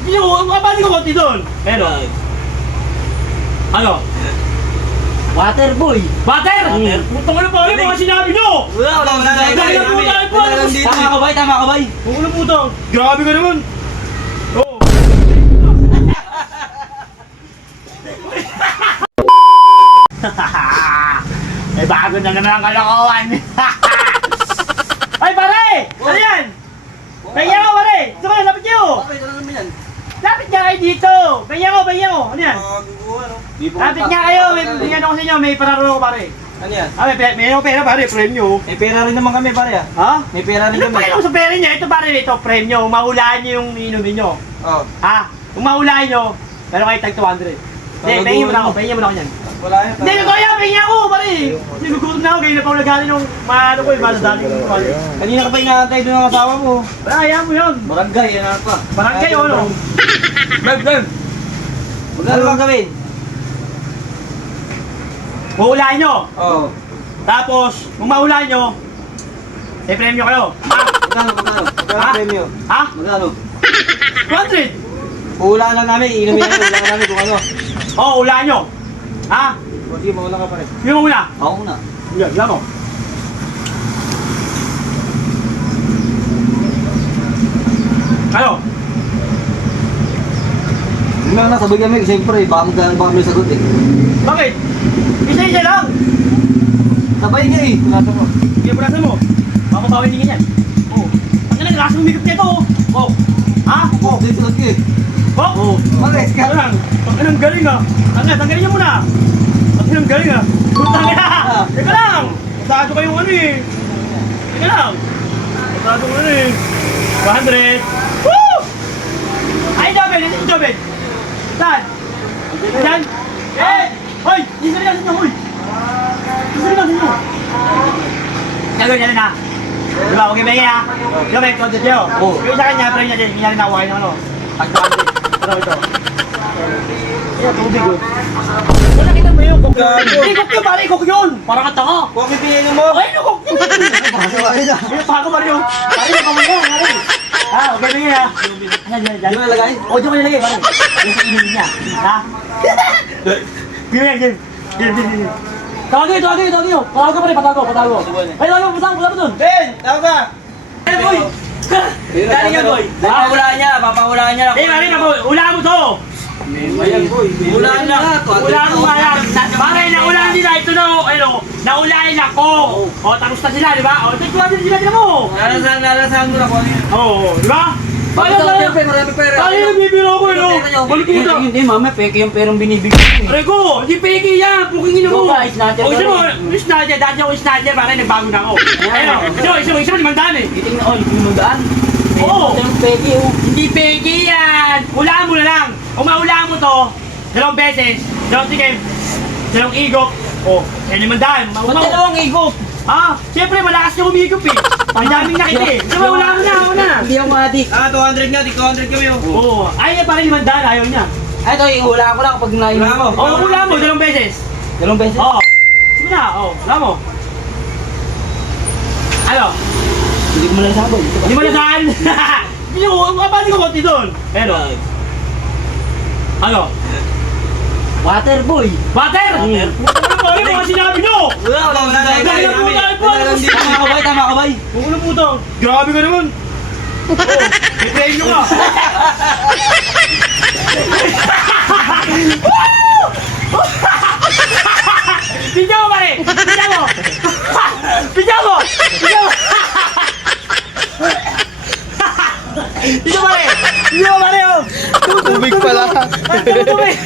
Hindi mo, mabalik ko konti doon. Pero, ano? Water boy. Butter! Putang ano pa rin, mga sinabi nyo! Tama ka bay, tama ka bay. Kung ano putang, grabe ka naman! Oo. Ay bago na naman ang kalokohan! Ay pare! Ano yan? Pahinga ko pare! Gusto ko na, lapit nyo! Lapit nga kayo dito! Pahinga ko! Ano yan? Lapit nga kayo! May ano ko sa inyo, may pararo ko pare! Ano yan? May pera pare, premyo! May pera rin naman kami pare ah. Ha? May pera rin Ano kami. pa kayo sa pera niya? Ito pare, ito premyo! Mahulaan nyo yung inumin nyo! Oh. Ha? Kung mahulaan nyo, meron kayo tag 200. Hindi, pahingin mo na ako yan! Wala yan. Hindi, ko yan! Pahingin ako pare! Nagugutom na ako, kayo na pa ako naghanin nung ano ko yung madadali ko pare! Kanina ka pa inaantay doon ang asawa mo. Wala, hayaan mo yun! Barangay, yan ano pa. Barangay o ano? Beb. Magkano bang gawin? Mahulaan nyo! Oo. Tapos, kung mahulaan nyo, may premyo kayo! Ha? Magkano? Magkano Ha? premyo? Ha? Magkano? 200! Uhulaan lang namin, inumin namin, uhulaan namin kung ano. Oo, hulaan nyo! Ha? O, sige, mawala ka pa rin. Hindi mo muna! Ako muna. Yan, yan mo! Ano? Hindi na sabay kami, siyempre, baka may sagot eh. Bakit? Isa-isa lang! Sabay niya eh. Nasa mo. Sige, punasan mo! Mapapawin din yan! Oo! Ang ina, lakas ng umigop nito! Oo! Ha? Oh, dito lagi eh. Oo! Malis ka. Ano lang? Ang galing ah! Tanggalin niyo muna! Ang galing ah! Putang ina! Teka lang! Masado kayong ano eh! Teka lang! Masado ko ano eh! 100! Woo! Ay, double! Ito yung double! Saan? Saan? Eh! Hoy! Isa rin natin nyo! Hoy! Isa rin natin nyo! Gagawin niya rin ah! Diba? Okay ba yun ah? Diba may content nyo? Oo. Yung sa kanya, pero niya din. Hindi rin nakuha ng ano. Pag-double. Ito. Yan, tubig yun. Wala kita mo yun, kok yun. Ikok yun, pare, ikok yun. Parang ka tanga. Kung pipiliin mo. Ay, no, kok yun. Sabay na. Ayun, pako ba rin yun? Pare, nakamay mo, pare. Ha, okay na yun ha. Ayan, Di mo nalagay? O, diyan ko nilagay, pare. Yung sa inumin niya. Ha? Game. Tawagin. Patago pa rin, patago. Ay, patago dun. Ben! Tawag ka! Ay, boy. Dali ka, boy. Papahulaan niya. Eh, pare, ulaan mo to. Ayan, boy. Hulaan lang. Ulaan mo yan. Pare, naulaan nila. Ito na, naulain ako. O, tapos na sila, di ba? O, tigwa din sila mo. Nalasahan mo na kung ano yun. Oo, di ba? Bakit siyempre marami pera? Tayo nagbibiro ko, no? Balik mo ito. Hindi, mama, peke yung perang binibigyan mo. Rego, hindi peke yan. Pukingin mo. Ikaw ba, snatcher O, ba isa mo, rin? snatcher. Dati ako snatcher, pare, nagbago na ako. Ayun, isa mo, limandaan eh. Iting na, hindi mo daan. Oo. Yung peke, oh. Hindi peke yan. Hulaan mo na lang. Kung mahulaan mo to, 2 beses, 2 tikim, 2 igop, o, limandaan. Ba't dalawang igop? Ha? Siyempre, malakas na umigop eh. Ang daming nakita eh. Sige, wala mo na. Hindi ako maadik. 200 nga, di 200 kami oh. Oo. Ay, parang 500, ayaw niya. Ay, ito, ihulaan ko lang kapag nainom Wala mo. mo. Oo, hula mo, 2 beses. Dalawang beses? Oo. Sige na, hula mo. Ano? Hindi ko malay sabon. Hindi mo nasaan? Hindi mo, mabalik ko konti doon. Pero, ano? Water boy. Butter! Ano mga sinabi nyo? Wala. Tama ka bay. Kung ano putang, grabe ka naman. Oo, may premyo ka. Bigyan mo pare! Bigyan mo! Bigyan mo! Bigyan mo pare! Oh! Tubig pala. Tubig!